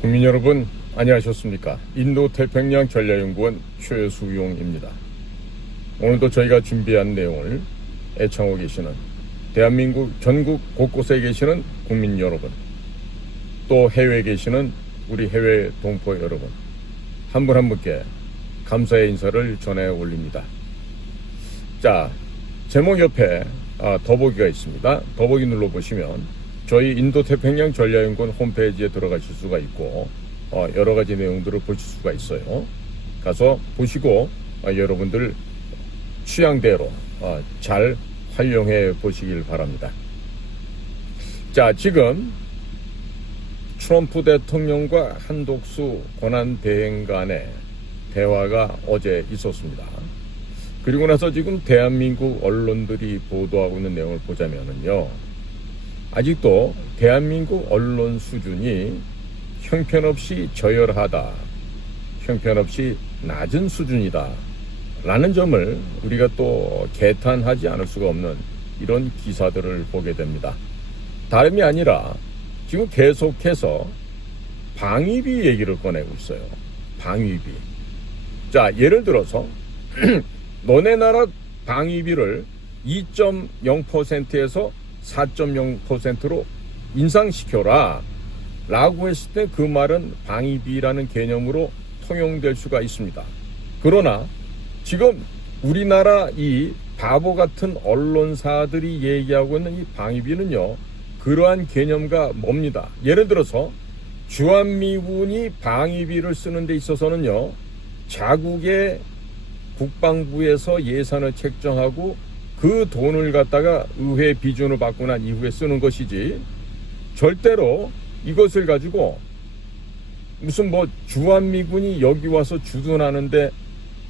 국민 여러분, 안녕하셨습니까? 인도태평양 전략연구원 최수용입니다. 오늘도 저희가 준비한 내용을 애청하고 계시는 대한민국 전국 곳곳에 계시는 국민 여러분, 또 해외에 계시는 우리 해외 동포 여러분, 한 분 한 분께 감사의 인사를 전해 올립니다. 자, 제목 옆에 더보기가 있습니다. 더보기 눌러보시면 저희 인도태평양 전략연구원 홈페이지에 들어가실 수가 있고 여러 가지 내용들을 보실 수가 있어요. 가서 보시고 여러분들 취향대로 잘 활용해 보시길 바랍니다. 자, 지금 트럼프 대통령과 한독수 권한대행 간의 대화가 어제 있었습니다. 그리고 나서 지금 대한민국 언론들이 보도하고 있는 내용을 보자면은요, 아직도 대한민국 언론 수준이 형편없이 저열하다, 형편없이 낮은 수준이다 라는 점을 우리가 또 개탄하지 않을 수가 없는 이런 기사들을 보게 됩니다. 다름이 아니라 지금 계속해서 방위비 얘기를 꺼내고 있어요. 방위비. 자, 예를 들어서 너네 나라 방위비를 2.0%에서 4.0%로 인상시켜라 라고 했을 때 그 말은 방위비라는 개념으로 통용될 수가 있습니다. 그러나 지금 우리나라 이 바보 같은 언론사들이 얘기하고 있는 이 방위비는요, 그러한 개념과 뭡니다. 예를 들어서 주한미군이 방위비를 쓰는 데 있어서는요, 자국의 국방부에서 예산을 책정하고 그 돈을 갖다가 의회 비준을 받고 난 이후에 쓰는 것이지, 절대로 이것을 가지고 무슨 주한미군이 여기 와서 주둔하는데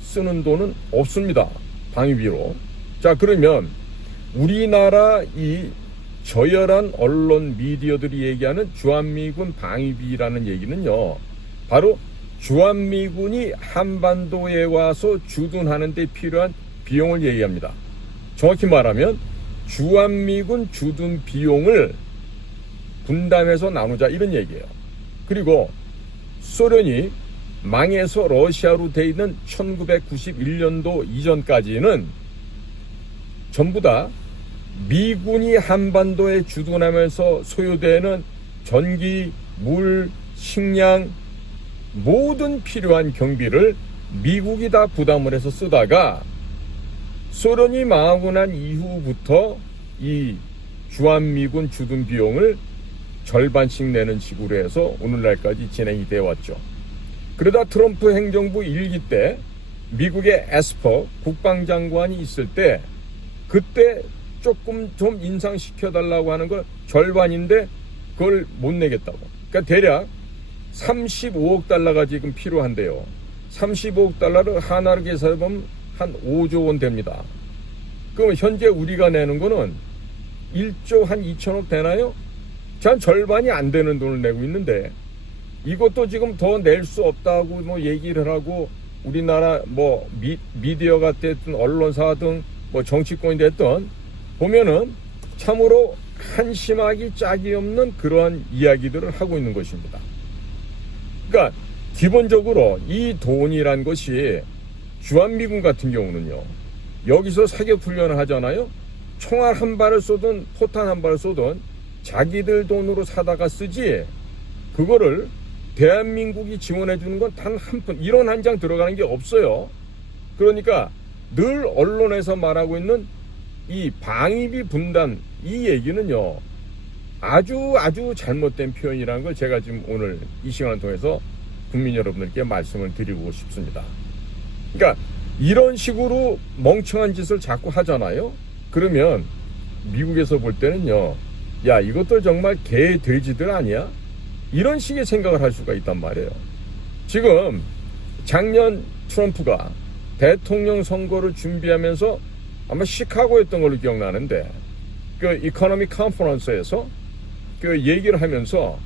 쓰는 돈은 없습니다. 방위비로. 자, 그러면 우리나라 이 저열한 언론 미디어들이 얘기하는 주한미군 방위비라는 얘기는요, 바로 주한미군이 한반도에 와서 주둔하는 데 필요한 비용을 얘기합니다. 정확히 말하면 주한미군 주둔 비용을 분담해서 나누자, 이런 얘기예요. 그리고 소련이 망해서 러시아로 돼 있는 1991년도 이전까지는 전부 다 미군이 한반도에 주둔하면서 소요되는 전기, 물, 식량 모든 필요한 경비를 미국이 다 부담을 해서 쓰다가 소련이 망하고 난 이후부터 이 주한미군 주둔 비용을 절반씩 내는 식으로 해서 오늘날까지 진행이 되어 왔죠. 그러다 트럼프 행정부 1기 때 미국의 에스퍼 국방장관이 있을 때 그때 조금 좀 인상시켜달라고 하는 걸 절반인데 그걸 못 내겠다고. 그러니까 대략 35억 달러가 지금 필요한데요. 35억 달러를 하나로 계산해보면 한 5조 원 됩니다. 그럼 현재 우리가 내는 거는 1조 한 2천억 되나요? 전 절반이 안 되는 돈을 내고 있는데 이것도 지금 더 낼 수 없다고 얘기를 하고 우리나라 미디어가 됐든 언론사 등 정치권이 됐든 보면은 참으로 한심하기 짝이 없는 그러한 이야기들을 하고 있는 것입니다. 그러니까 기본적으로 이 돈이란 것이 주한미군 같은 경우는요, 여기서 사격 훈련을 하잖아요. 총알 한 발을 쏘든 포탄 한 발을 쏘든 자기들 돈으로 사다가 쓰지, 그거를 대한민국이 지원해 주는 건 단 한 푼, 1원 한 장 들어가는 게 없어요. 그러니까 늘 언론에서 말하고 있는 이 방위비 분담, 이 얘기는요, 아주 잘못된 표현이라는 걸 제가 지금 오늘 이 시간을 통해서 국민 여러분들께 말씀을 드리고 싶습니다. 그러니까 이런 식으로 멍청한 짓을 자꾸 하잖아요. 그러면 미국에서 볼 때는요, 야, 이것들 정말 개 돼지들 아니야? 이런 식의 생각을 할 수가 있단 말이에요. 지금 작년 트럼프가 대통령 선거를 준비하면서 아마 시카고였던 걸로 기억나는데 그 이코노미 컨퍼런스에서 그 얘기를 하면서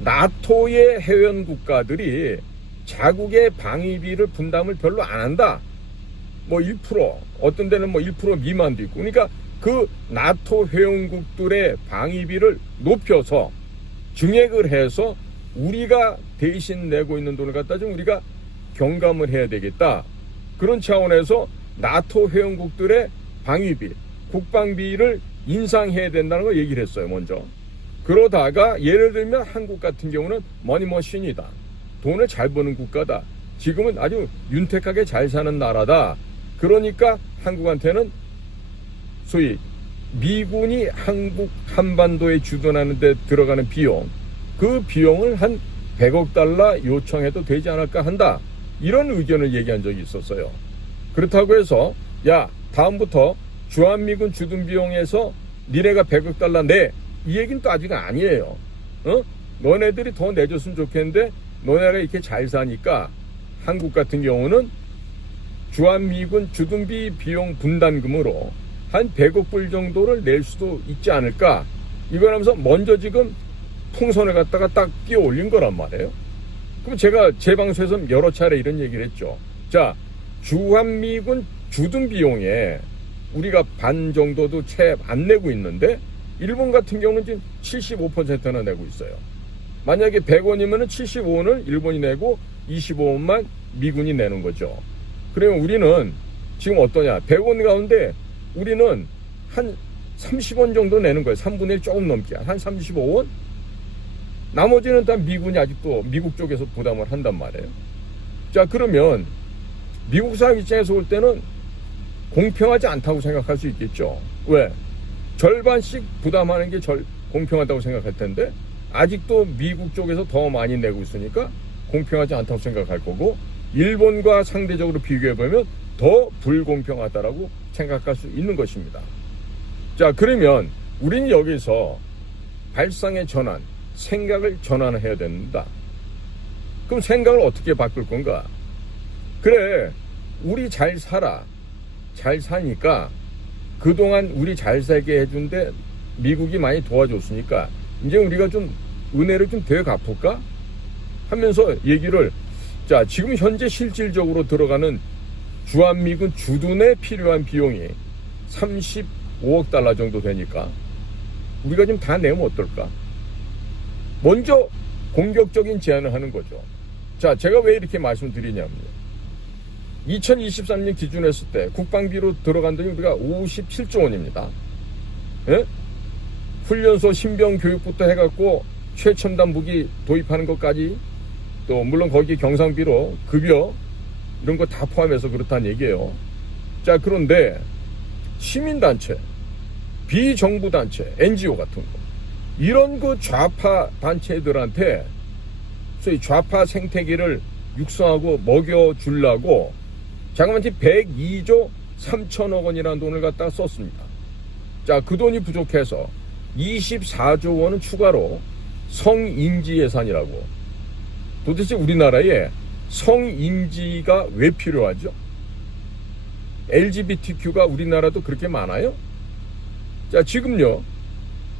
나토의 회원 국가들이 자국의 방위비를 분담을 별로 안 한다. 1%, 어떤 데는 1% 미만도 있고. 그러니까 그 나토 회원국들의 방위비를 높여서 증액을 해서 우리가 대신 내고 있는 돈을 갖다 좀 우리가 경감을 해야 되겠다. 그런 차원에서 나토 회원국들의 방위비, 국방비를 인상해야 된다는 걸 얘기를 했어요, 먼저. 그러다가 예를 들면 한국 같은 경우는 머니머신이다. 돈을 잘 버는 국가다. 지금은 아주 윤택하게 잘 사는 나라다. 그러니까 한국한테는 소위 미군이 한국 한반도에 주둔하는 데 들어가는 비용, 그 비용을 한 100억 달러 요청해도 되지 않을까 한다. 이런 의견을 얘기한 적이 있었어요. 그렇다고 해서 야, 다음부터 주한미군 주둔 비용에서 니네가 100억 달러 내. 이 얘기는 또 아직 아니에요. 너네들이 더 내줬으면 좋겠는데 너네가 이렇게 잘 사니까 한국 같은 경우는 주한미군 주둔비 비용 분담금으로 한 100억 불 정도를 낼 수도 있지 않을까. 이걸 하면서 먼저 지금 풍선을 갖다가 딱 끼워 올린 거란 말이에요. 그럼 제가 제 방송에서 여러 차례 이런 얘기를 했죠. 자, 주한미군 주둔 비용에 우리가 반 정도도 채 안 내고 있는데 일본 같은 경우는 지금 75%나 내고 있어요. 만약에 100원이면 75원을 일본이 내고 25원만 미군이 내는 거죠. 그러면 우리는 지금 어떠냐. 100원 가운데 우리는 한 30원 정도 내는 거예요. 3분의 1 조금 넘게. 한 35원? 나머지는 다 미군이 아직도 미국 쪽에서 부담을 한단 말이에요. 자, 그러면 미국 사람 입장에서 볼 때는 공평하지 않다고 생각할 수 있겠죠. 왜? 절반씩 부담하는 게 공평하다고 생각할 텐데 아직도 미국 쪽에서 더 많이 내고 있으니까 공평하지 않다고 생각할 거고, 일본과 상대적으로 비교해보면 더 불공평하다라고 생각할 수 있는 것입니다. 자, 그러면 우리는 여기서 발상의 전환, 생각을 전환해야 된다. 그럼 생각을 어떻게 바꿀 건가? 그래, 우리 잘 살아. 잘 사니까 그동안 우리 잘 살게 해준데 미국이 많이 도와줬으니까 이제 우리가 좀 은혜를 좀 되어 갚을까? 하면서 얘기를, 자, 지금 현재 실질적으로 들어가는 주한미군 주둔에 필요한 비용이 35억 달러 정도 되니까 우리가 좀 다 내면 어떨까? 먼저 공격적인 제안을 하는 거죠. 자, 제가 왜 이렇게 말씀드리냐면요. 2023년 기준 했을 때 국방비로 들어간 돈이 우리가 57조 원입니다. 예? 훈련소 신병 교육부터 해갖고 최첨단 무기 도입하는 것까지, 또 물론 거기 경상비로 급여 이런 거 다 포함해서 그렇다는 얘기예요. 자, 그런데 시민단체, 비정부단체, NGO 같은 거, 이런 그 좌파 단체들한테 소위 좌파 생태계를 육성하고 먹여주려고 자그마치 102조 3천억 원이라는 돈을 갖다가 썼습니다. 자, 그 돈이 부족해서 24조 원은 추가로 성인지 예산이라고. 도대체 우리나라에 성인지가 왜 필요하죠? LGBTQ가 우리나라도 그렇게 많아요? 자, 지금요,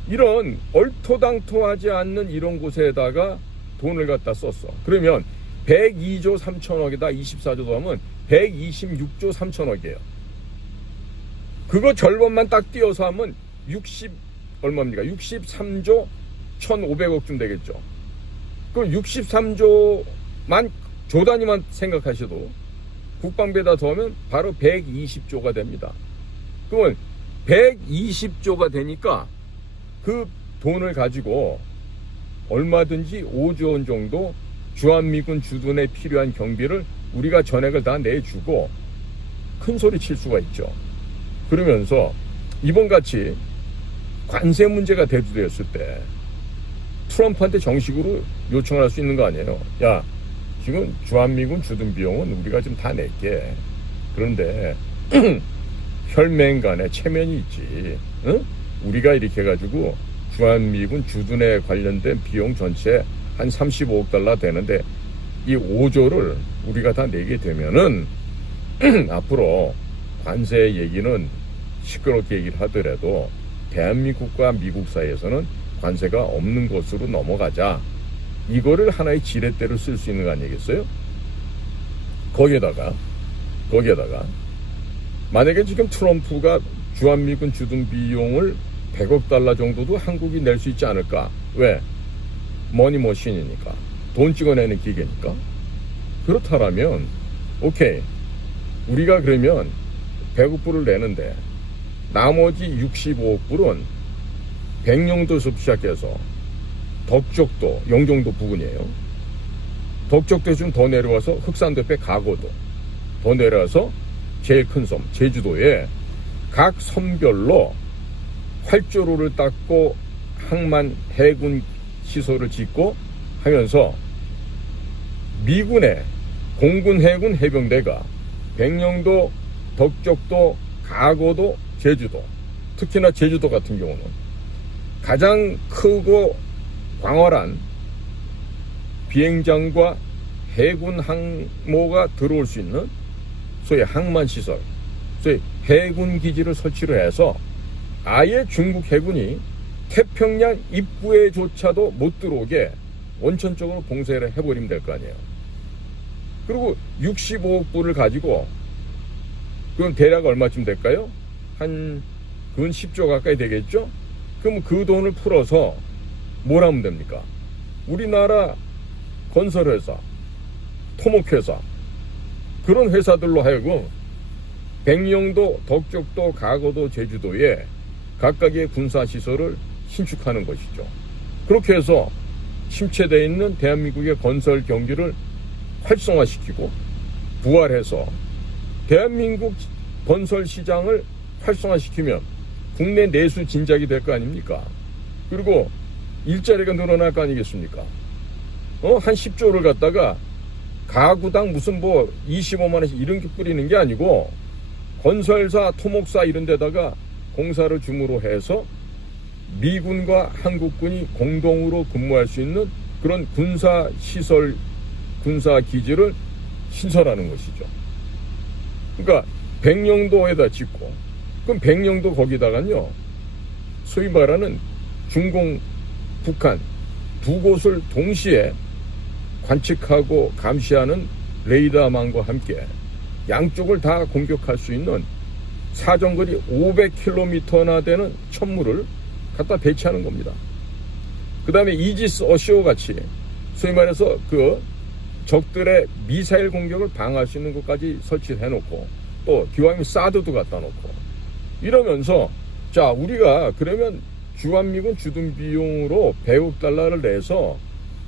이런 얼토당토하지 않는 이런 곳에다가 돈을 갖다 썼어. 그러면 102조 3천억에다 24조 더하면 126조 3천억이에요. 그거 절반만 딱 띄어서 하면 얼마입니까? 63조 1,500억쯤 되겠죠. 그럼 63조만 조 단위만 생각하셔도 국방비에다 더하면 바로 120조가 됩니다. 그러면 120조가 되니까 그 돈을 가지고 얼마든지 5조 원 정도 주한미군 주둔에 필요한 경비를 우리가 전액을 다 내주고 큰 소리 칠 수가 있죠. 그러면서 이번같이 관세 문제가 대두되었을 때 트럼프한테 정식으로 요청을 할 수 있는 거 아니에요. 야, 지금 주한미군 주둔 비용은 우리가 좀 다 낼게. 그런데 혈맹간에 체면이 있지. 응? 우리가 이렇게 해가지고 주한미군 주둔에 관련된 비용 전체 한 35억 달러 되는데 이 5조를 우리가 다 내게 되면은 앞으로 관세 얘기는 시끄럽게 얘기를 하더라도 대한민국과 미국 사이에서는 관세가 없는 것으로 넘어가자. 이거를 하나의 지렛대로 쓸 수 있는 거 아니겠어요? 거기에다가 만약에 지금 트럼프가 주한미군 주둔 비용을 100억 달러 정도도 한국이 낼 수 있지 않을까? 왜? 머니머신이니까, 돈 찍어내는 기계니까. 그렇다면 오케이, 우리가 그러면 100억 불을 내는데 나머지 65억 불은 백령도에서 시작해서 덕적도, 영종도 부근이에요. 덕적도 좀 더 내려와서 흑산도 옆에 가고도, 더 내려와서 제일 큰 섬 제주도에 각 섬별로 활주로를 닦고 항만 해군 시설을 짓고 하면서 미군의 공군 해군 해병대가 백령도, 덕적도, 가고도, 제주도, 특히나 제주도 같은 경우는 가장 크고 광활한 비행장과 해군 항모가 들어올 수 있는 소위 항만시설, 소위 해군 기지를 설치를 해서 아예 중국 해군이 태평양 입구에조차도 못 들어오게 원천적으로 봉쇄를 해버리면 될 거 아니에요. 그리고 65억 불을 가지고, 그럼 대략 얼마쯤 될까요? 근 10조 가까이 되겠죠? 그럼 그 돈을 풀어서 뭘 하면 됩니까? 우리나라 건설회사, 토목회사, 그런 회사들로 하여금 백령도, 덕적도, 가고도, 제주도에 각각의 군사시설을 신축하는 것이죠. 그렇게 해서 침체되어 있는 대한민국의 건설 경기를 활성화시키고 부활해서 대한민국 건설 시장을 활성화시키면 국내 내수 진작이 될 거 아닙니까? 그리고 일자리가 늘어날 거 아니겠습니까? 한 10조를 갖다가 가구당 무슨 25만 원씩 이런 게 뿌리는 게 아니고 건설사, 토목사 이런 데다가 공사를 줌으로 해서 미군과 한국군이 공동으로 근무할 수 있는 그런 군사시설, 군사기지를 신설하는 것이죠. 그러니까 백령도에다 짓고, 그럼 백령도 거기다가요, 소위 말하는 중공, 북한 두 곳을 동시에 관측하고 감시하는 레이더망과 함께 양쪽을 다 공격할 수 있는 사정거리 500km나 되는 천물을 갖다 배치하는 겁니다. 그 다음에 이지스 어시오 같이 소위 말해서 그 적들의 미사일 공격을 방어할 수 있는 것까지 설치해놓고, 또 기왕이면 사드도 갖다 놓고 이러면서, 자, 우리가 그러면 주한미군 주둔 비용으로 100억 달러를 내서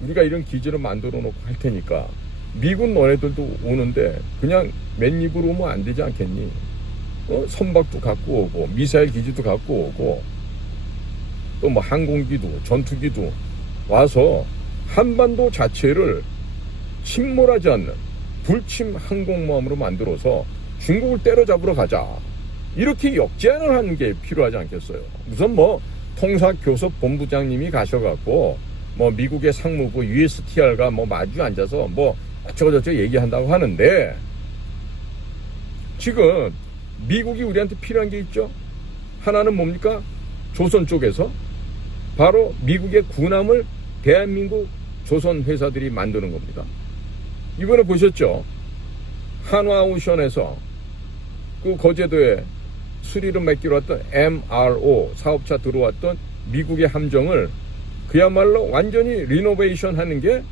우리가 이런 기지를 만들어 놓고 할 테니까 미군 너네들도 오는데 그냥 맨입으로 오면 안 되지 않겠니? 선박도 갖고 오고 미사일 기지도 갖고 오고 또 뭐 항공기도 전투기도 와서 한반도 자체를 침몰하지 않는 불침 항공모함으로 만들어서 중국을 때려잡으러 가자, 이렇게 역제안을 하는 게 필요하지 않겠어요? 우선 통사교섭 본부장님이 가셔갖고 미국의 상무부 USTR과 마주 앉아서 어쩌고저쩌고 얘기한다고 하는데, 지금 미국이 우리한테 필요한 게 있죠. 하나는 뭡니까? 조선 쪽에서 바로 미국의 군함을 대한민국 조선 회사들이 만드는 겁니다. 이번에 보셨죠? 한화오션에서 그 거제도에 수리를 맡기로 왔던 MRO 사업차 들어왔던 미국의 함정을 그야말로 완전히 리노베이션 하는 게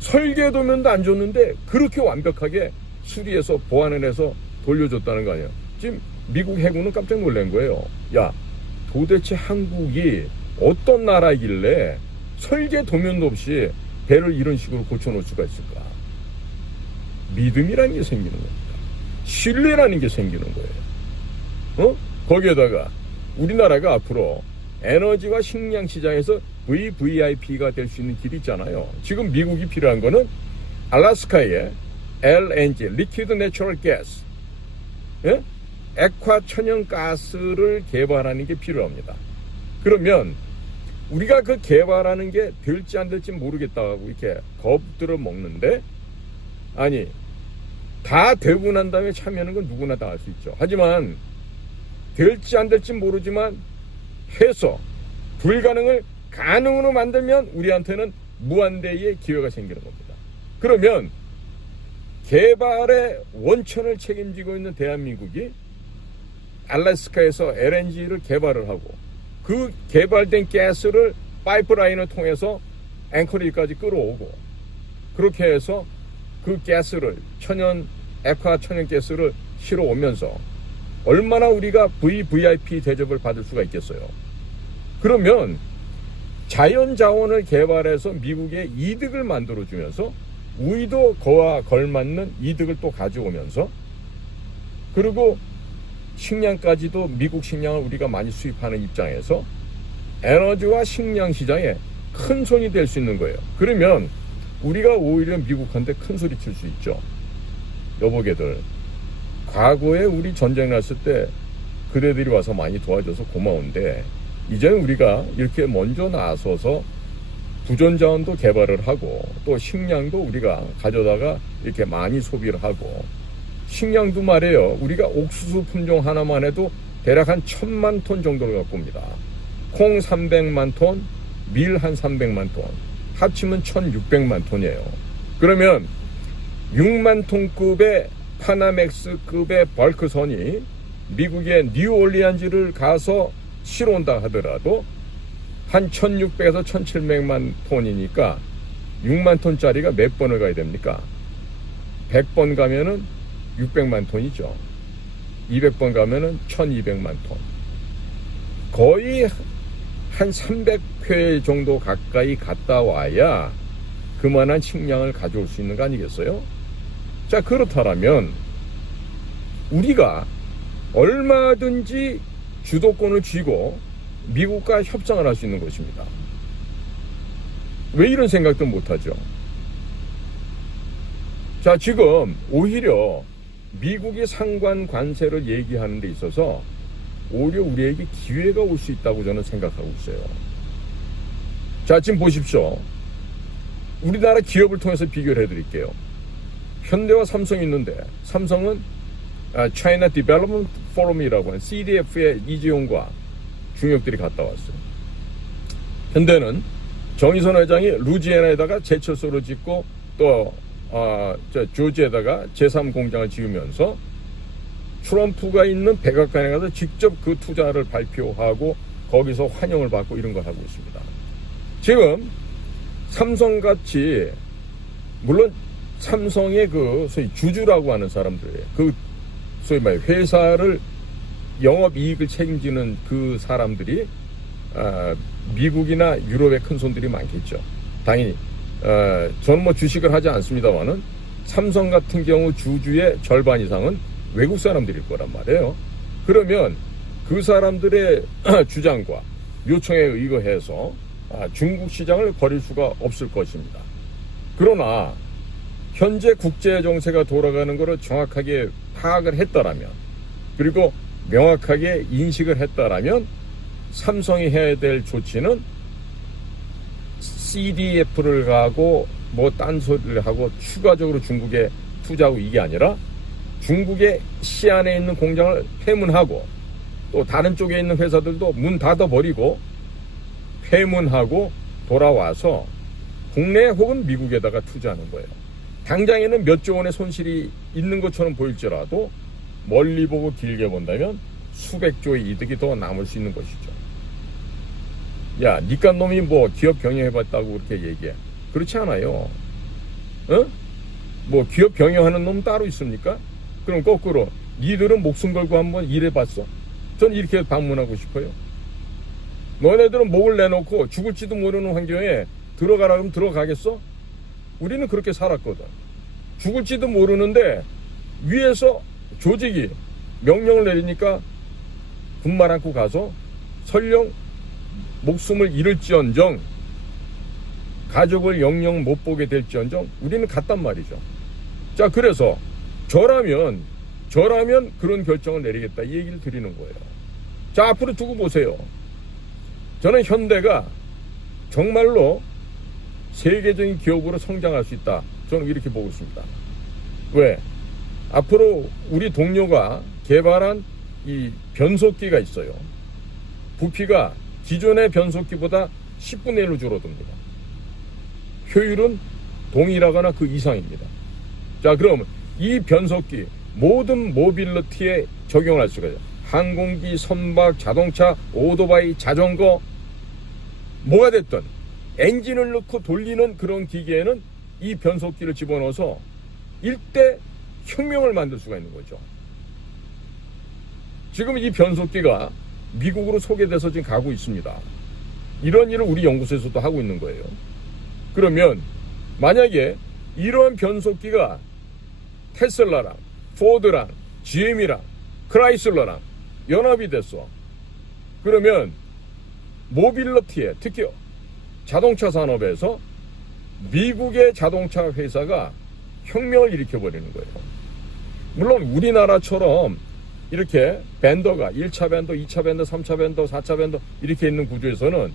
설계도면도 안 줬는데 그렇게 완벽하게 수리해서 보완을 해서 돌려줬다는 거 아니에요. 지금 미국 해군은 깜짝 놀란 거예요. 야, 도대체 한국이 어떤 나라이길래 설계 도면도 없이 배를 이런 식으로 고쳐놓을 수가 있을까? 믿음이라는 게 생기는 겁니다. 신뢰라는 게 생기는 거예요. 거기에다가 우리나라가 앞으로 에너지와 식량 시장에서 VVIP가 될 수 있는 길이 있잖아요. 지금 미국이 필요한 거는 알래스카에 LNG, Liquid Natural Gas, 액화 천연가스를 개발하는 게 필요합니다. 그러면 우리가 그 개발하는 게 될지 안 될지 모르겠다고 이렇게 겁들을 먹는데, 아니, 다 되고 난 다음에 참여하는 건 누구나 다 할 수 있죠. 하지만 될지 안 될지 모르지만 해서 불가능을 가능으로 만들면 우리한테는 무한대의 기회가 생기는 겁니다. 그러면 개발의 원천을 책임지고 있는 대한민국이 알래스카에서 LNG를 개발을 하고 그 개발된 가스를 파이프라인을 통해서 앵커리지까지 끌어오고, 그렇게 해서 그 가스를 액화 천연 가스를 실어 오면서 얼마나 우리가 VVIP 대접을 받을 수가 있겠어요. 그러면 자연 자원을 개발해서 미국에 이득을 만들어주면서 우리도 그와 걸맞는 이득을 또 가져오면서, 그리고 식량까지도 미국 식량을 우리가 많이 수입하는 입장에서 에너지와 식량 시장에 큰 손이 될 수 있는 거예요. 그러면 우리가 오히려 미국한테 큰 소리 칠 수 있죠. 여보게들, 과거에 우리 전쟁 났을 때 그대들이 와서 많이 도와줘서 고마운데, 이제는 우리가 이렇게 먼저 나서서 부전자원도 개발을 하고 또 식량도 우리가 가져다가 이렇게 많이 소비를 하고, 식량도 말이에요. 우리가 옥수수 품종 하나만 해도 대략 한 1000만 톤 정도를 갖고 옵니다. 콩 300만 톤, 밀 한 300만 톤, 합치면 1600만 톤이에요. 그러면 6만 톤급의 파나맥스급의 벌크선이 미국의 뉴올리안즈를 가서 실어온다 하더라도 한 1600에서 1700만 톤이니까 6만 톤짜리가 몇 번을 가야 됩니까? 100번 가면은 600만 톤이죠. 200번 가면은 1200만 톤. 거의 한 300회 정도 가까이 갔다 와야 그만한 식량을 가져올 수 있는 거 아니겠어요? 자, 그렇다면 우리가 얼마든지 주도권을 쥐고 미국과 협상을 할 수 있는 것입니다. 왜 이런 생각도 못하죠? 자, 지금 오히려 미국이 상관 관세를 얘기하는 데 있어서 오히려 우리에게 기회가 올 수 있다고 저는 생각하고 있어요. 자, 지금 보십시오. 우리나라 기업을 통해서 비교를 해드릴게요. 현대와 삼성이 있는데, 삼성은 China Development Forum이라고 하는 CDF에 이재용과 중역들이 갔다 왔어요. 현대는 정의선 회장이 루지애나에다가 제철소를 짓고 또 조지에다가 제3공장을 지으면서 트럼프가 있는 백악관에 가서 직접 그 투자를 발표하고 거기서 환영을 받고 이런 걸 하고 있습니다. 지금 삼성같이, 물론 삼성의 그 소위 주주라고 하는 사람들이에요. 그 소위 말 회사를 영업이익을 책임지는 그 사람들이 미국이나 유럽의 큰 손들이 많겠죠. 당연히 저는 뭐 주식을 하지 않습니다만은 삼성 같은 경우 주주의 절반 이상은 외국 사람들일 거란 말이에요. 그러면 그 사람들의 주장과 요청에 의거해서 중국 시장을 버릴 수가 없을 것입니다. 그러나 현재 국제 정세가 돌아가는 것을 정확하게 파악을 했다라면, 그리고 명확하게 인식을 했다라면 삼성이 해야 될 조치는 CDF를 가고 뭐 딴소리를 하고 추가적으로 중국에 투자하고 이게 아니라 중국의 시안에 있는 공장을 폐문하고 또 다른 쪽에 있는 회사들도 문 닫아버리고 폐문하고 돌아와서 국내 혹은 미국에다가 투자하는 거예요. 당장에는 몇 조 원의 손실이 있는 것처럼 보일지라도 멀리 보고 길게 본다면 수백 조의 이득이 더 남을 수 있는 것이죠. 야, 니깐 놈이 뭐 기업 경영해봤다고 그렇게 얘기해. 그렇지 않아요. 뭐 기업 경영하는 놈 따로 있습니까? 그럼 거꾸로 니들은 목숨 걸고 한번 일해봤어? 전 이렇게 반문하고 싶어요. 너네들은 목을 내놓고 죽을지도 모르는 환경에 들어가라 그러면 들어가겠어? 우리는 그렇게 살았거든. 죽을지도 모르는데 위에서 조직이 명령을 내리니까 군말 않고 가서 설령 목숨을 잃을지언정, 가족을 영영 못 보게 될지언정 우리는 갔단 말이죠. 자, 그래서 저라면 그런 결정을 내리겠다 이 얘기를 드리는 거예요. 자, 앞으로 두고 보세요. 저는 현대가 정말로 세계적인 기업으로 성장할 수 있다. 저는 이렇게 보고 있습니다. 왜? 앞으로 우리 동료가 개발한 이 변속기가 있어요. 부피가 기존의 변속기보다 10분의 1로 줄어듭니다. 효율은 동일하거나 그 이상입니다. 자, 그럼 이 변속기 모든 모빌리티에 적용을 할 수가 있어요. 항공기, 선박, 자동차, 오토바이, 자전거, 뭐가 됐든 엔진을 넣고 돌리는 그런 기계에는 이 변속기를 집어넣어서 일대 혁명을 만들 수가 있는 거죠. 지금 이 변속기가 미국으로 소개돼서 지금 가고 있습니다. 이런 일을 우리 연구소에서도 하고 있는 거예요. 그러면 만약에 이런 변속기가 테슬라랑 포드랑 GM이랑 크라이슬러랑 연합이 됐어. 그러면 모빌리티에, 특히 자동차 산업에서 미국의 자동차 회사가 혁명을 일으켜버리는 거예요. 물론 우리나라처럼 이렇게 밴더가 1차 밴더, 2차 밴더, 3차 밴더, 4차 밴더 이렇게 있는 구조에서는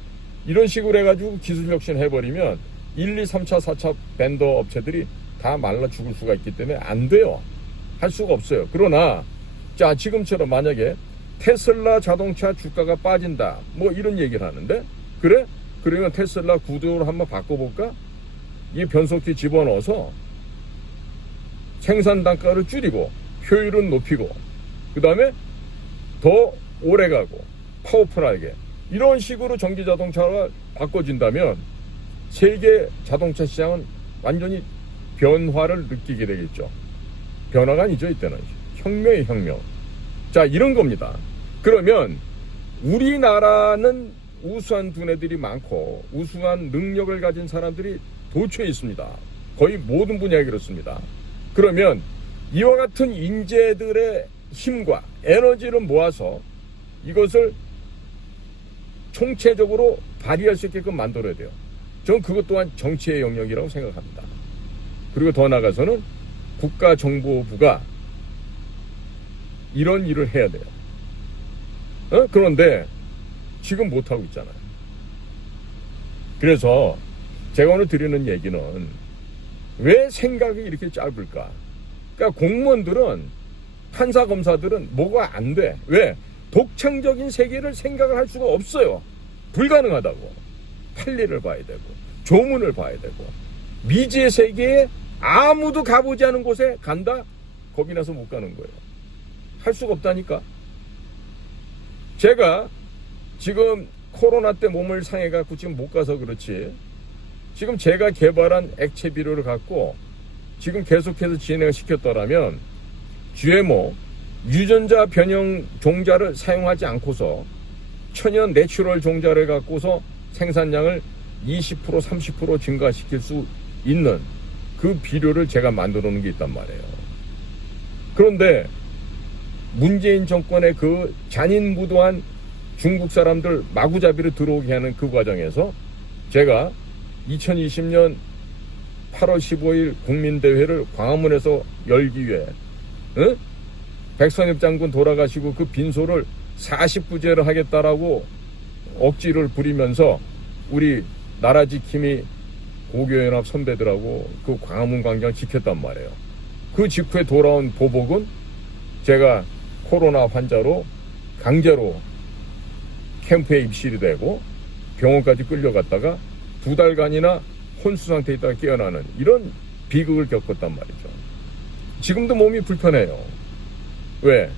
이런 식으로 해가지고 기술 혁신 해버리면 1, 2, 3차, 4차 밴더 업체들이 다 말라 죽을 수가 있기 때문에 안 돼요. 할 수가 없어요. 그러나 자, 지금처럼 만약에 테슬라 자동차 주가가 빠진다 뭐 이런 얘기를 하는데, 그래? 그러면 테슬라 구조를 한번 바꿔볼까? 이 변속기 집어넣어서 생산 단가를 줄이고 효율은 높이고 그 다음에 더 오래가고 파워풀하게 이런 식으로 전기 자동차가 바꿔진다면 세계 자동차 시장은 완전히 변화를 느끼게 되겠죠. 변화가 아니죠. 이때는 혁명의 혁명. 자, 이런 겁니다. 그러면 우리나라는 우수한 두뇌들이 많고 우수한 능력을 가진 사람들이 도처에 있습니다. 거의 모든 분야에 그렇습니다. 그러면 이와 같은 인재들의 힘과 에너지를 모아서 이것을 총체적으로 발휘할 수 있게끔 만들어야 돼요. 저는 그것 또한 정치의 영역이라고 생각합니다. 그리고 더 나아가서는 국가정보부가 이런 일을 해야 돼요. 그런데 지금 못하고 있잖아요. 그래서 제가 오늘 드리는 얘기는 왜 생각이 이렇게 짧을까? 그러니까 공무원들은, 판사 검사들은 뭐가 안 돼. 왜? 독창적인 세계를 생각을 할 수가 없어요. 불가능하다고. 판례를 봐야 되고 조문을 봐야 되고 미지의 세계에 아무도 가보지 않은 곳에 간다? 겁이 나서 못 가는 거예요. 할 수가 없다니까. 제가 지금 코로나 때 몸을 상해갖고 지금 못 가서 그렇지, 지금 제가 개발한 액체 비료를 갖고 지금 계속해서 진행을 시켰더라면 GMO 유전자 변형 종자를 사용하지 않고서 천연 내추럴 종자를 갖고서 생산량을 20% 30% 증가시킬 수 있는 그 비료를 제가 만들어 놓은 게 있단 말이에요. 그런데 문재인 정권의 그 잔인무도한 중국 사람들 마구잡이로 들어오게 하는 그 과정에서 제가 2020년 8월 15일 국민대회를 광화문에서 열기 위해 백선엽 장군 돌아가시고 그 빈소를 49제를 하겠다라고 억지를 부리면서 우리 나라지킴이 고교연합 선배들하고 그 광화문 광장 지켰단 말이에요. 그 직후에 돌아온 보복은 제가 코로나 환자로 강제로 캠프에 입실이 되고 병원까지 끌려갔다가 2달간이나 혼수 상태에 있다가 깨어나는 이런 비극을 겪었단 말이죠. 지금도 몸이 불편해요. 왜?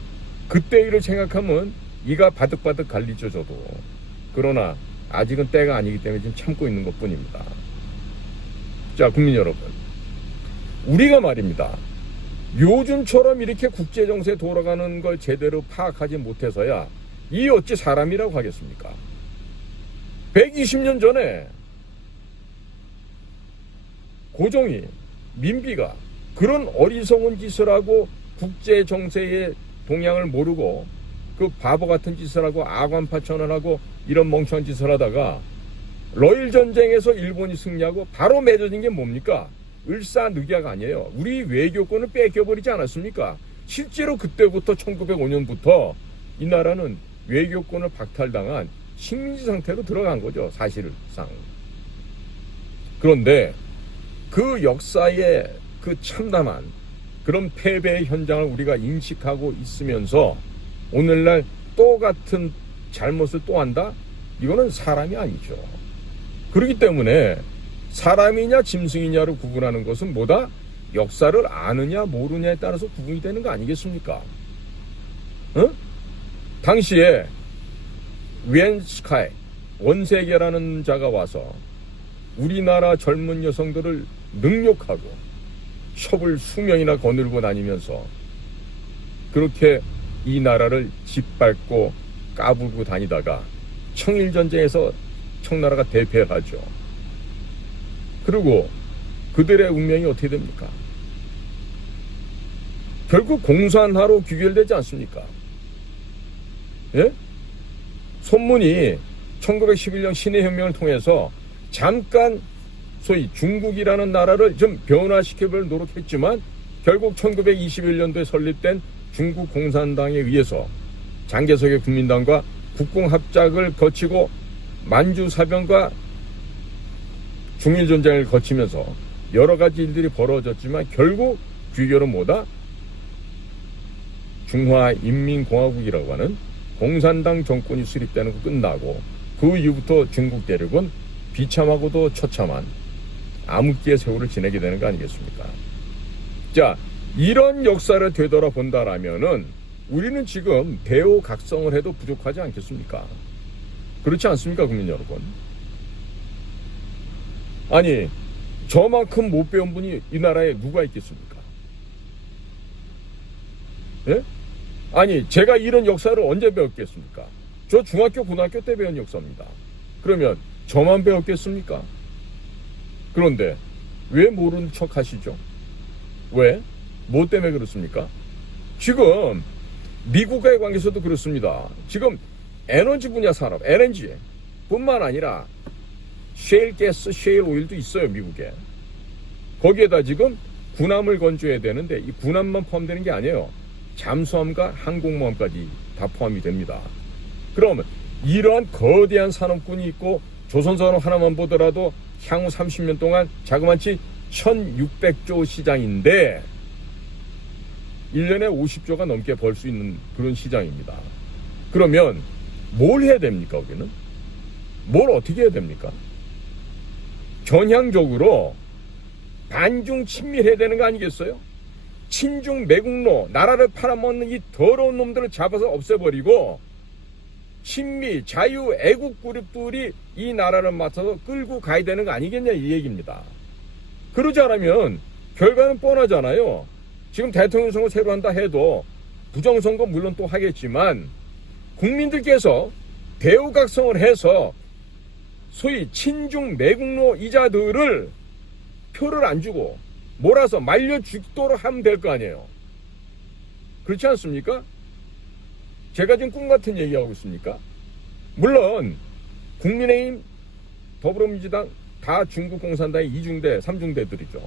그때 일을 생각하면 이가 바득바득 갈리죠, 저도. 그러나 아직은 때가 아니기 때문에 지금 참고 있는 것 뿐입니다. 자, 국민 여러분, 우리가 말입니다, 요즘처럼 이렇게 국제정세에 돌아가는 걸 제대로 파악하지 못해서야 이 어찌 사람이라고 하겠습니까? 120년 전에 고종이, 민비가 그런 어리석은 짓을 하고 국제정세의 동향을 모르고 그 바보 같은 짓을 하고 아관파천을 하고 이런 멍청한 짓을 하다가 러일 전쟁에서 일본이 승리하고 바로 맺어진 게 뭡니까? 을사늑약 아니에요. 우리 외교권을 뺏겨버리지 않았습니까? 실제로 그때부터 1905년부터 이 나라는 외교권을 박탈당한 식민지 상태로 들어간 거죠, 사실상. 그런데 그 역사의 그 참담한 그런 패배의 현장을 우리가 인식하고 있으면서 오늘날 똑같은 잘못을 또 한다? 이거는 사람이 아니죠. 그렇기 때문에 사람이냐 짐승이냐를 구분하는 것은 뭐다? 역사를 아느냐 모르냐에 따라서 구분이 되는 거 아니겠습니까? 당시에 웬스카이, 원세계라는 자가 와서 우리나라 젊은 여성들을 능욕하고 첩을 수명이나 거늘고 다니면서 그렇게 이 나라를 짓밟고 까불고 다니다가 청일전쟁에서 청나라가 대패를 하죠. 그리고 그들의 운명이 어떻게 됩니까? 결국 공산화로 귀결되지 않습니까? 예? 손문이 1911년 신해혁명을 통해서 잠깐 소위 중국이라는 나라를 좀 변화시켜볼 노력했지만 결국 1921년도에 설립된 중국 공산당에 의해서 장개석의 국민당과 국공합작을 거치고 만주사변과 중일전쟁을 거치면서 여러 가지 일들이 벌어졌지만 결국 귀결은 뭐다? 중화인민공화국이라고 하는 공산당 정권이 수립되는 거 끝나고 그 이후부터 중국 대륙은 비참하고도 처참한 암흑기의 세월을 지내게 되는 거 아니겠습니까? 자, 이런 역사를 되돌아본다라면은 우리는 지금 대우각성을 해도 부족하지 않겠습니까? 그렇지 않습니까, 국민 여러분? 아니, 저만큼 못 배운 분이 이 나라에 누가 있겠습니까? 예? 아니, 제가 이런 역사를 언제 배웠겠습니까? 저 중학교, 고등학교 때 배운 역사입니다. 그러면 저만 배웠겠습니까? 그런데 왜 모르는 척 하시죠? 왜? 뭐 때문에 그렇습니까? 지금 미국과의 관계에서도 그렇습니다. 지금 에너지 분야 산업, LNG 뿐만 아니라 셰일 가스, 셰일 오일도 있어요, 미국에. 거기에다 지금 군함을 건조해야 되는데 이 군함만 포함되는 게 아니에요. 잠수함과 항공모함까지 다 포함이 됩니다. 그러면 이러한 거대한 산업군이 있고 조선산업 하나만 보더라도 향후 30년 동안 자그마치 1600조 시장인데 1년에 50조가 넘게 벌 수 있는 그런 시장입니다. 그러면 뭘 해야 됩니까, 우리는? 뭘 어떻게 해야 됩니까? 전향적으로 반중 친밀해야 되는 거 아니겠어요? 친중 매국노, 나라를 팔아먹는 이 더러운 놈들을 잡아서 없애버리고 친미, 자유, 애국 그룹들이 이 나라를 맡아서 끌고 가야 되는 거 아니겠냐 이 얘기입니다. 그러지 않으면 결과는 뻔하잖아요. 지금 대통령 선거 새로 한다 해도 부정선거 물론 또 하겠지만 국민들께서 대우각성을 해서 소위 친중 매국노 이자들을 표를 안 주고 몰아서 말려 죽도록 하면 될 거 아니에요. 그렇지 않습니까? 제가 지금 꿈 같은 얘기하고 있습니까? 물론 국민의힘, 더불어민주당 다 중국 공산당의 2중대, 3중대들이죠.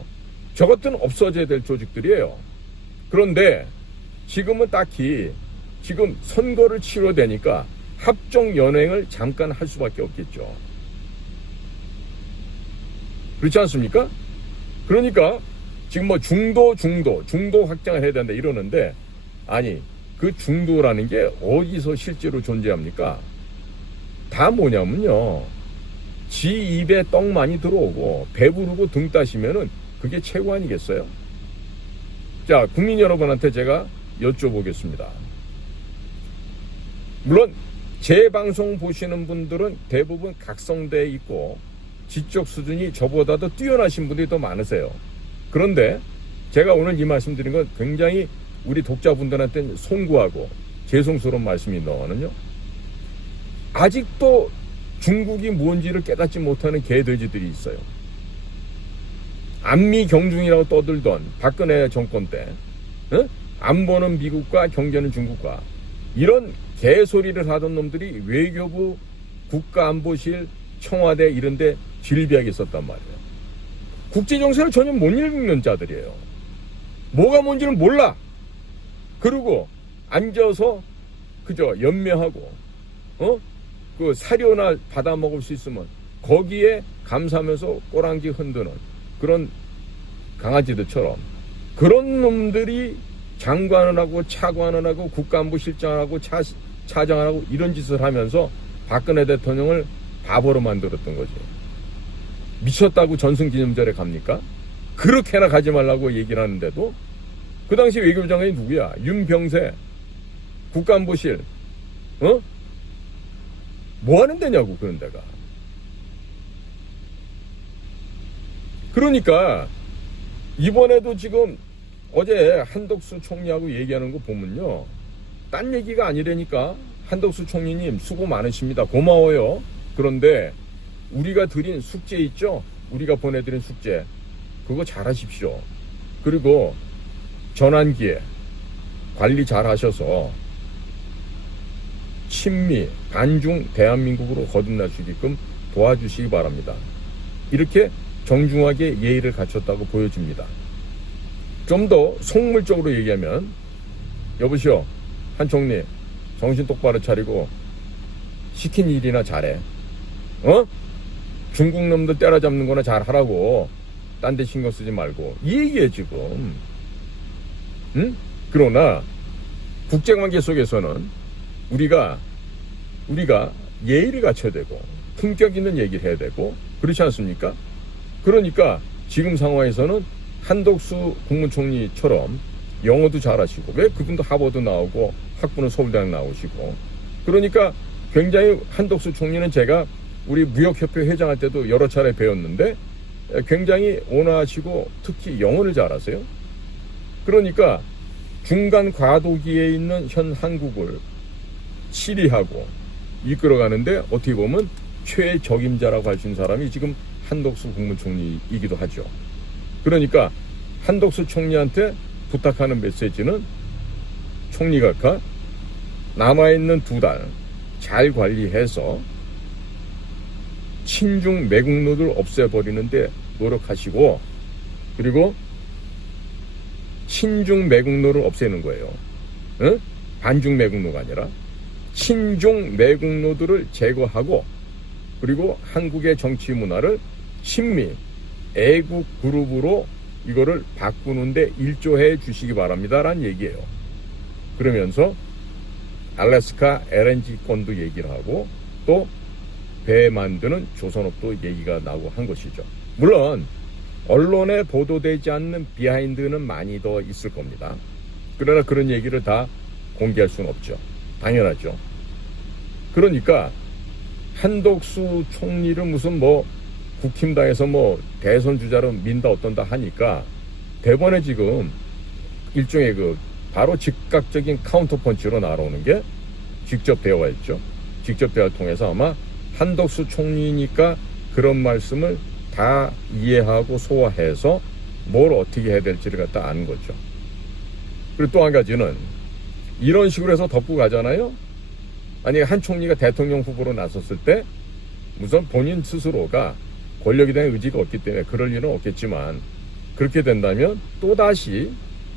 저것들은 없어져야 될 조직들이에요. 그런데 지금은 딱히 지금 선거를 치러야 되니까 합종연행을 잠깐 할 수밖에 없겠죠. 그렇지 않습니까? 그러니까 지금 뭐 중도 확장을 해야 된다 이러는데 아니 그 중도라는 게 어디서 실제로 존재합니까? 다 뭐냐면요. 지 입에 떡 많이 들어오고 배부르고 등 따시면은 그게 최고 아니겠어요? 자, 국민 여러분한테 제가 여쭤보겠습니다. 물론 제 방송 보시는 분들은 대부분 각성돼 있고 지적 수준이 저보다도 뛰어나신 분들이 더 많으세요. 그런데 제가 오늘 이 말씀 드린 건 굉장히 우리 독자분들한테는 송구하고 죄송스러운 말씀이거든요. 아직도 중국이 뭔지를 깨닫지 못하는 개돼지들이 있어요. 안미 경중이라고 떠들던 박근혜 정권 때 안보는 미국과 경제는 중국과 이런 개소리를 하던 놈들이 외교부, 국가안보실, 청와대 이런 데 질비하게 있었단 말이에요. 국제정세를 전혀 못 읽는 자들이에요. 뭐가 뭔지는 몰라. 그리고 앉아서 그저 연매하고 그 사료나 받아 먹을 수 있으면 거기에 감사하면서 꼬랑지 흔드는 그런 강아지들처럼 그런 놈들이 장관을 하고 차관을 하고 국가안보실장을 하고 차장을 하고 이런 짓을 하면서 박근혜 대통령을 바보로 만들었던 거지. 미쳤다고 전승기념절에 갑니까? 그렇게나 가지 말라고 얘기를 하는데도 그 당시 외교부장관이 누구야? 윤병세 국가안보실 뭐 하는 데냐고, 그런 데가. 그러니까 이번에도 지금 어제 한덕수 총리하고 얘기하는 거 보면요, 딴 얘기가 아니라니까. 한덕수 총리님 수고 많으십니다. 고마워요. 그런데 우리가 드린 숙제 있죠? 우리가 보내드린 숙제, 그거 잘 하십시오. 그리고 전환기에 관리 잘 하셔서 친미, 반중 대한민국으로 거듭날 수 있게끔 도와주시기 바랍니다. 이렇게 정중하게 예의를 갖췄다고 보여집니다. 좀 더 속물적으로 얘기하면, 여보시오, 한 총리, 정신 똑바로 차리고 시킨 일이나 잘해. 중국 놈들 때려잡는 거나 잘 하라고. 딴 데 신경 쓰지 말고. 이 얘기에 지금. 응? 그러나 국제관계 속에서는 우리가 예의를 갖춰야 되고 품격 있는 얘기를 해야 되고, 그렇지 않습니까? 그러니까 지금 상황에서는 한덕수 국무총리처럼 영어도 잘하시고, 왜 그분도 하버드 나오고 학부는 서울대학 나오시고, 그러니까 굉장히 한덕수 총리는 제가 우리 무역협회 회장할 때도 여러 차례 배웠는데 굉장히 온화하시고 특히 영어를 잘하세요. 그러니까 중간 과도기에 있는 현 한국을 치리하고 이끌어가는데 어떻게 보면 최적임자라고 할 수 있는 사람이 지금 한덕수 국무총리이기도 하죠. 그러니까 한덕수 총리한테 부탁하는 메시지는, 총리각하 남아있는 2달 잘 관리해서 친중 매국노를 없애버리는데 노력하시고, 그리고 친중 매국노를 없애는 거예요. 응? 반중 매국노가 아니라 친중 매국노들을 제거하고, 그리고 한국의 정치 문화를 친미 애국 그룹으로 이거를 바꾸는데 일조해 주시기 바랍니다 라는 얘기예요. 그러면서 알래스카 LNG권도 얘기를 하고 또 배 만드는 조선업도 얘기가 나오고 한 것이죠. 물론 언론에 보도되지 않는 비하인드는 많이 더 있을 겁니다. 그러나 그런 얘기를 다 공개할 수는 없죠. 당연하죠. 그러니까 한덕수 총리를 무슨 국힘당에서 대선 주자로 민다 어떤다 하니까 대번에 지금 일종의 바로 즉각적인 카운터 펀치로 날아오는 게 직접 대화가 있죠. 직접 대화를 통해서 아마 한덕수 총리니까 그런 말씀을 다 이해하고 소화해서 뭘 어떻게 해야 될지를 갖다 아는 거죠. 그리고 또 한 가지는 이런 식으로 해서 덮고 가잖아요. 아니, 한 총리가 대통령 후보로 나섰을 때 우선 본인 스스로가 권력에 대한 의지가 없기 때문에 그럴 일은 없겠지만, 그렇게 된다면 또다시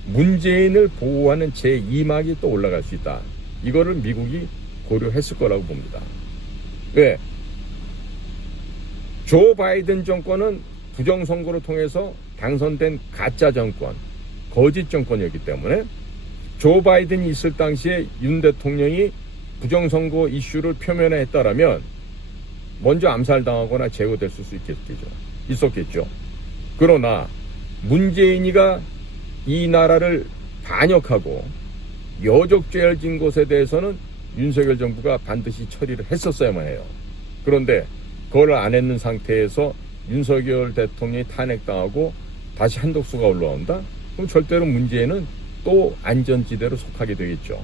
문재인을 보호하는 제2막이 또 올라갈 수 있다. 이거를 미국이 고려했을 거라고 봅니다. 왜? 조 바이든 정권은 부정선거를 통해서 당선된 가짜 정권, 거짓 정권이었기 때문에 조 바이든이 있을 당시에 윤 대통령이 부정선거 이슈를 표면화했다라면 먼저 암살당하거나 제거될 수 있었겠죠. 그러나 문재인이가 이 나라를 반역하고 여적죄를 진 것에 대해서는 윤석열 정부가 반드시 처리를 했었어야만 해요. 그런데 그걸 안 했는 상태에서 윤석열 대통령이 탄핵당하고 다시 한덕수가 올라온다? 그럼 절대로 문재인은 또 안전지대로 속하게 되겠죠.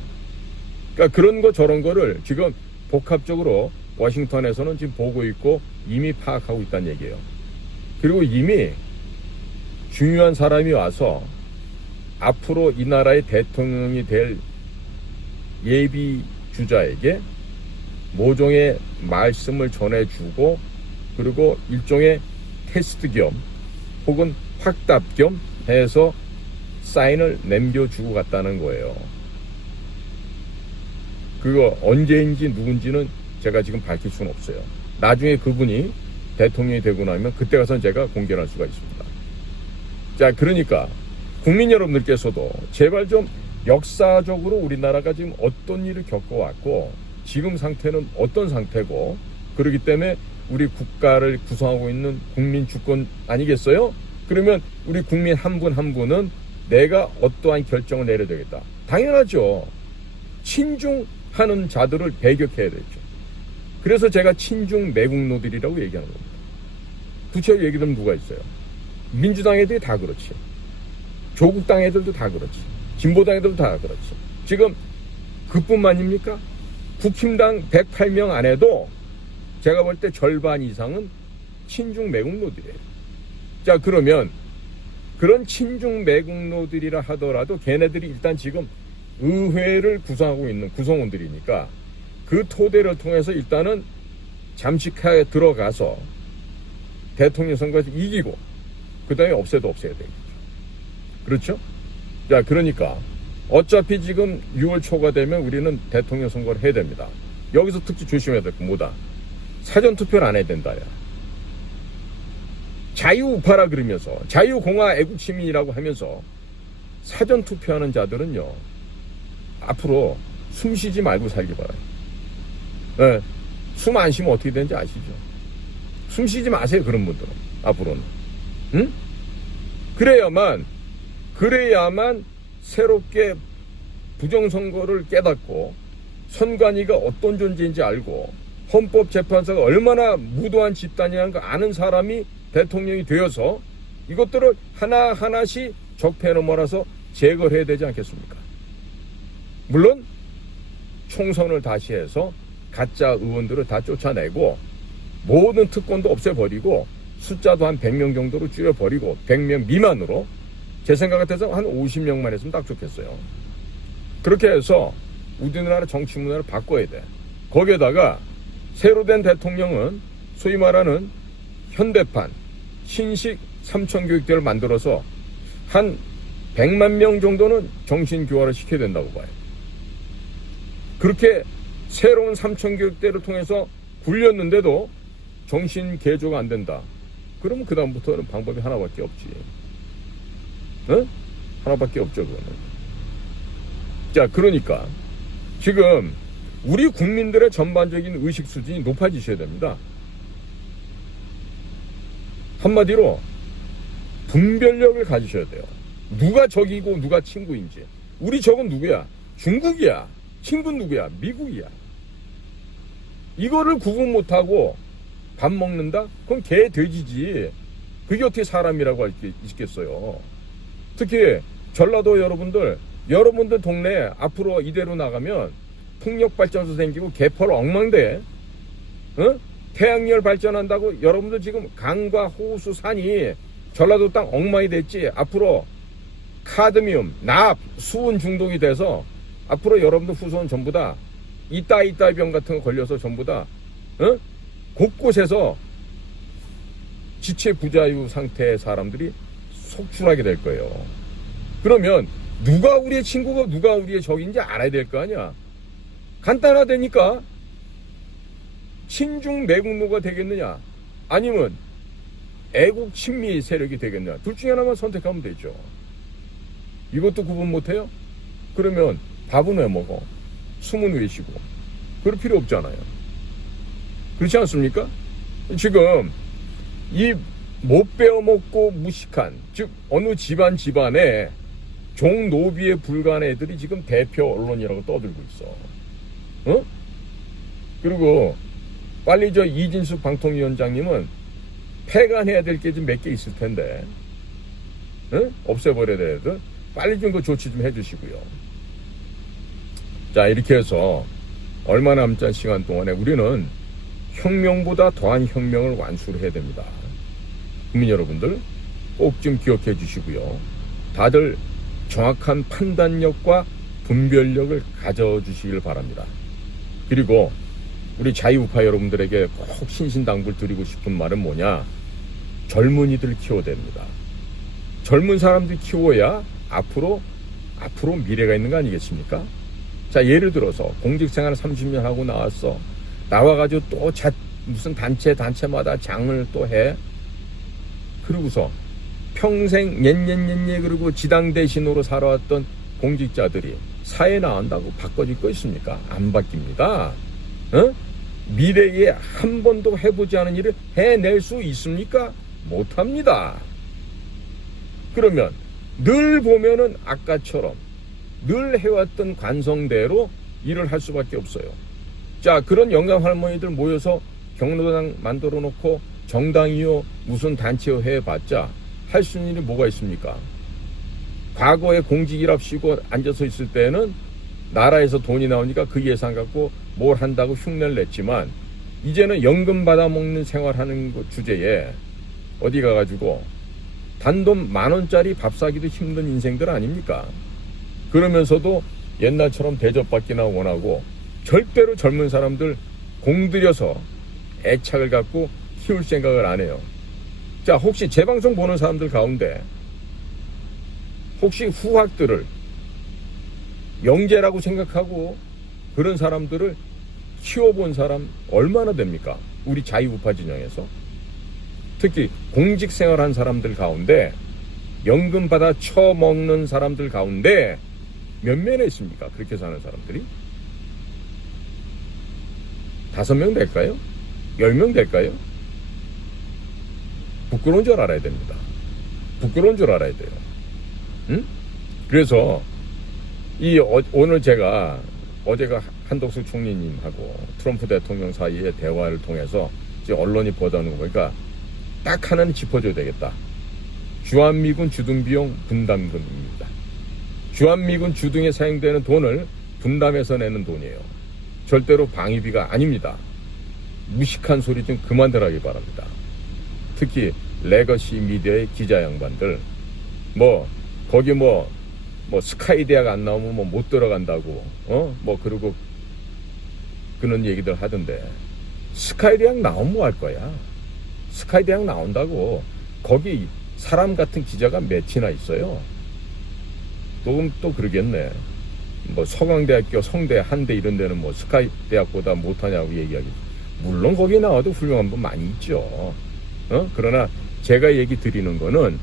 그러니까 그런 거 저런 거를 지금 복합적으로 워싱턴에서는 지금 보고 있고 이미 파악하고 있다는 얘기예요. 그리고 이미 중요한 사람이 와서 앞으로 이 나라의 대통령이 될 예비 주자에게 모종의 말씀을 전해주고, 그리고 일종의 테스트 겸 혹은 확답 겸 해서 사인을 남겨주고 갔다는 거예요. 그거 언제인지 누군지는 제가 지금 밝힐 수는 없어요. 나중에 그분이 대통령이 되고 나면 그때 가서 제가 공개할 수가 있습니다. 자, 그러니까 국민 여러분들께서도 제발 좀 역사적으로 우리나라가 지금 어떤 일을 겪어왔고 지금 상태는 어떤 상태고, 그렇기 때문에 우리 국가를 구성하고 있는 국민 주권 아니겠어요? 그러면 우리 국민 한 분 한 분은 내가 어떠한 결정을 내려야 되겠다. 당연하죠. 친중하는 자들을 배격해야 되죠. 그래서 제가 친중 매국노들이라고 얘기하는 겁니다. 구체적으로 얘기 들으면 누가 있어요? 민주당 애들이 다 그렇지. 조국당 애들도 다 그렇지. 진보당 애들도 다 그렇지. 지금 그뿐만입니까? 국힘당 108명 안에도 제가 볼 때 절반 이상은 친중 매국노들이에요. 자, 그러면 그런 친중 매국노들이라 하더라도 걔네들이 일단 지금 의회를 구성하고 있는 구성원들이니까 그 토대를 통해서 일단은 잠식하에 들어가서 대통령 선거에서 이기고 그 다음에 없애도 없애야 되겠죠. 그렇죠? 자, 그러니까 어차피 지금 6월 초가 되면 우리는 대통령 선거를 해야 됩니다. 여기서 특히 조심해야 될 건 뭐다? 사전투표를 안 해야 된다. 야. 자유우파라 그러면서 자유공화 애국시민이라고 하면서 사전투표하는 자들은요, 앞으로 숨 쉬지 말고 살기 바라요. 네, 숨 안 쉬면 어떻게 되는지 아시죠? 숨 쉬지 마세요, 그런 분들은. 앞으로는. 응? 그래야만 새롭게 부정선거를 깨닫고 선관위가 어떤 존재인지 알고 헌법재판소가 얼마나 무도한 집단이라는 걸 아는 사람이 대통령이 되어서 이것들을 하나하나씩 적폐 넘어라서 제거를 해야 되지 않겠습니까? 물론 총선을 다시 해서 가짜 의원들을 다 쫓아내고 모든 특권도 없애버리고 숫자도 한 100명 정도로 줄여버리고 100명 미만으로 제 생각 같아서 한 50명만 했으면 딱 좋겠어요. 그렇게 해서 우리나라 정치 문화를 바꿔야 돼. 거기에다가 새로 된 대통령은 소위 말하는 현대판 신식 삼천교육대를 만들어서 한 100만 명 정도는 정신교화를 시켜야 된다고 봐요. 그렇게 새로운 삼천교육대를 통해서 굴렸는데도 정신개조가 안 된다. 그러면 그 다음부터는 방법이 하나밖에 없지. 응? 하나밖에 없죠, 그거는. 자, 그러니까 지금 우리 국민들의 전반적인 의식 수준이 높아지셔야 됩니다. 한마디로 분별력을 가지셔야 돼요. 누가 적이고 누가 친구인지. 우리 적은 누구야? 중국이야. 친구는 누구야? 미국이야. 이거를 구분 못하고 밥 먹는다? 그건 개, 돼지지. 그게 어떻게 사람이라고 할 수 있겠어요. 특히 전라도 여러분들 동네 앞으로 이대로 나가면 풍력발전소 생기고 개펄 엉망돼. 어? 태양열 발전한다고 여러분들 지금 강과 호수, 산이 전라도 땅 엉망이 됐지. 앞으로 카드뮴, 납, 수은 중독이 돼서 앞으로 여러분들 후손 전부 다 이따이병 같은 거 걸려서 전부 다 곳곳에서 지체 부자유 상태의 사람들이 속출하게 될 거예요. 그러면 누가 우리의 친구고 누가 우리의 적인지 알아야 될 거 아니야. 간단하다니까. 친중 매국노가 되겠느냐 아니면 애국 친미 세력이 되겠느냐, 둘 중에 하나만 선택하면 되죠. 이것도 구분 못해요? 그러면 밥은 왜 먹어? 숨은 왜 쉬고? 그럴 필요 없잖아요. 그렇지 않습니까? 지금 이 못 배워먹고 무식한, 즉 어느 집안에 종노비에 불과한 애들이 지금 대표 언론이라고 떠들고 있어. 어? 그리고 빨리 저 이진숙 방통위원장님은 폐간해야 될 게 좀 몇 개 있을 텐데, 어? 없애버려야 돼도 빨리 좀 그 조치 좀 해주시고요. 자, 이렇게 해서 얼마 남지 않은 시간 동안에 우리는 혁명보다 더한 혁명을 완수를 해야 됩니다. 국민 여러분들 꼭 좀 기억해 주시고요. 다들 정확한 판단력과 분별력을 가져주시길 바랍니다. 그리고 우리 자유우파 여러분들에게 꼭 신신당부를 드리고 싶은 말은 뭐냐? 젊은이들 키워야 됩니다. 젊은 사람들 키워야 앞으로 미래가 있는 거 아니겠습니까? 자, 예를 들어서 공직생활 30년 하고 나왔어. 나와가지고 또 무슨 단체마다 장을 또 해. 그러고서 평생 녜녜녜녜 그리고 지당 대신으로 살아왔던 공직자들이 사회에 나온다고 바꿔질 거 있습니까? 안 바뀝니다. 어? 미래에 한 번도 해보지 않은 일을 해낼 수 있습니까? 못합니다. 그러면 늘 보면은 아까처럼 늘 해왔던 관성대로 일을 할 수밖에 없어요. 자, 그런 영감 할머니들 모여서 경로당 만들어 놓고 정당이요 무슨 단체요 해봤자 할 수 있는 일이 뭐가 있습니까? 과거에 공직이랍시고 앉아서 있을 때는 나라에서 돈이 나오니까 그 예산 갖고 뭘 한다고 흉내를 냈지만 이제는 연금 받아먹는 생활하는 주제에 어디 가가지고 단돈 10,000원짜리 밥 사기도 힘든 인생들 아닙니까? 그러면서도 옛날처럼 대접받기나 원하고 절대로 젊은 사람들 공들여서 애착을 갖고 키울 생각을 안 해요. 자, 혹시 제 방송 보는 사람들 가운데 혹시 후학들을 영재라고 생각하고 그런 사람들을 키워본 사람 얼마나 됩니까? 우리 자유우파 진영에서. 특히 공직생활한 사람들 가운데 연금 받아 처먹는 사람들 가운데 몇 명이나 있습니까? 그렇게 사는 사람들이? 5명 될까요? 10명 될까요? 부끄러운 줄 알아야 됩니다. 부끄러운 줄 알아야 돼요. 응? 그래서 오늘 제가 어제가 한덕수 총리님하고 트럼프 대통령 사이의 대화를 통해서 이제 언론이 보도하는 거 보니까 딱 하나는 짚어줘야 되겠다. 주한미군 주둔비용 분담금입니다. 주한미군 주둔에 사용되는 돈을 분담해서 내는 돈이에요. 절대로 방위비가 아닙니다. 무식한 소리 좀 그만들 하기 바랍니다. 특히 레거시 미디어의 기자 양반들 거기 스카이 대학 안 나오면 못 들어간다고 그러고 그런 얘기들 하던데 스카이 대학 나오면 뭐 할 거야? 스카이 대학 나온다고 거기 사람 같은 기자가 몇이나 있어요. 또 그러겠네. 서강대학교, 성대, 한대 이런 데는 스카이 대학보다 못하냐고 얘기하기. 물론 거기 나와도 훌륭한 분 많이 있죠. 그러나 제가 얘기 드리는 거는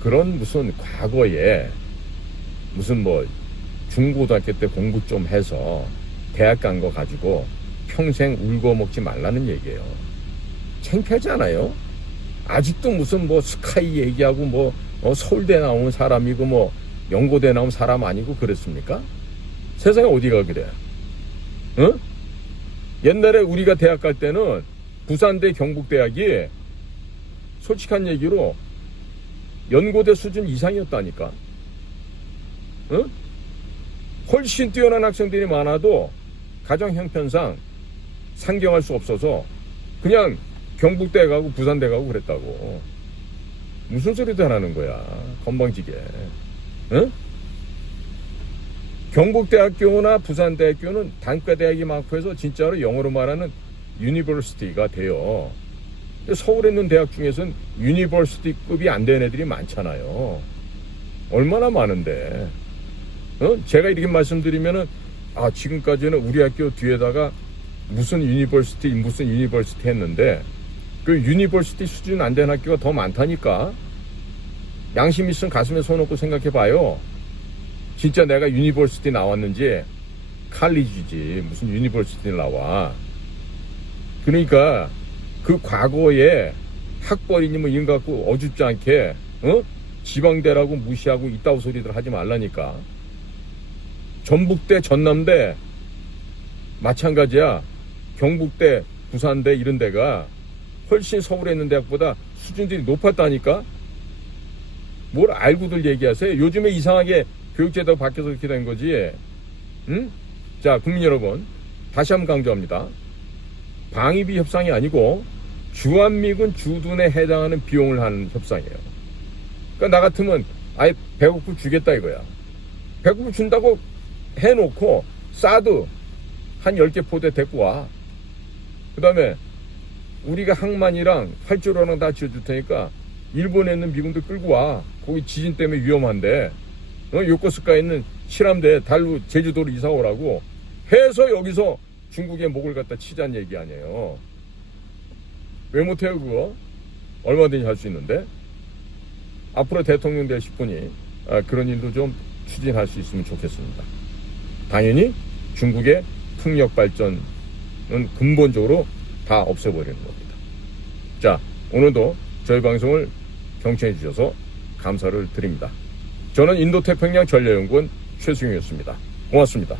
그런 무슨 과거에 무슨 중고등학교 때 공부 좀 해서 대학 간 거 가지고 평생 울고 먹지 말라는 얘기예요. 창피하지 않아요? 아직도 무슨 스카이 얘기하고 서울대 나온 사람이고 연고대 나온 사람 아니고 그랬습니까? 세상에 어디가 그래? 응? 옛날에 우리가 대학 갈 때는 부산대 경북대학이 솔직한 얘기로 연고대 수준 이상이었다니까. 응? 훨씬 뛰어난 학생들이 많아도 가정 형편상 상경할 수 없어서 그냥 경북대 가고 부산대 가고 그랬다고. 무슨 소리도 하는 거야. 건방지게. 응? 경북대학교나 부산대학교는 단과대학이 많고 해서 진짜로 영어로 말하는 유니버시티가 돼요. 서울에 있는 대학 중에서는 유니버시티급이 안 되는 애들이 많잖아요. 얼마나 많은데. 제가 이렇게 말씀드리면은 지금까지는 우리 학교 뒤에다가 무슨 유니버시티 했는데 그 유니버시티 수준 안 되는 학교가 더 많다니까. 양심 있으면 가슴에 손 얹고 생각해 봐요. 진짜 내가 유니버시티 나왔는지. 칼리지지 무슨 유니버시티 나와. 그러니까 그 과거에 학벌이니 이런 거 갖고 어줍지 않게 지방대라고 무시하고 이따구 소리들 하지 말라니까. 전북대, 전남대 마찬가지야. 경북대, 부산대 이런 데가 훨씬 서울에 있는 대학보다 수준들이 높았다니까. 뭘 알고들 얘기하세요. 요즘에 이상하게 교육제도가 바뀌어서 그렇게 된 거지. 응? 자, 국민 여러분, 다시 한번 강조합니다. 방위비 협상이 아니고 주한미군 주둔에 해당하는 비용을 하는 협상이에요. 그러니까 나 같으면 아예 배고프 주겠다 이거야. 배고프 준다고 해놓고 사드 한 10개 포대 데리고 와. 그 다음에 우리가 항만이랑 활주로랑 다 지어줄 테니까 일본에 있는 미군들 끌고 와. 거기 지진 때문에 위험한데 요코스카에 있는 실함대 달로 제주도로 이사 오라고 해서 여기서 중국의 목을 갖다 치자는 얘기 아니에요. 왜 못해요 그거? 얼마든지 할 수 있는데. 앞으로 대통령 되실 분이 그런 일도 좀 추진할 수 있으면 좋겠습니다. 당연히 중국의 풍력 발전은 근본적으로 다 없애버리는 겁니다. 자, 오늘도 저희 방송을 경청해 주셔서 감사를 드립니다. 저는 인도태평양 전략연구원 최승용이었습니다. 고맙습니다.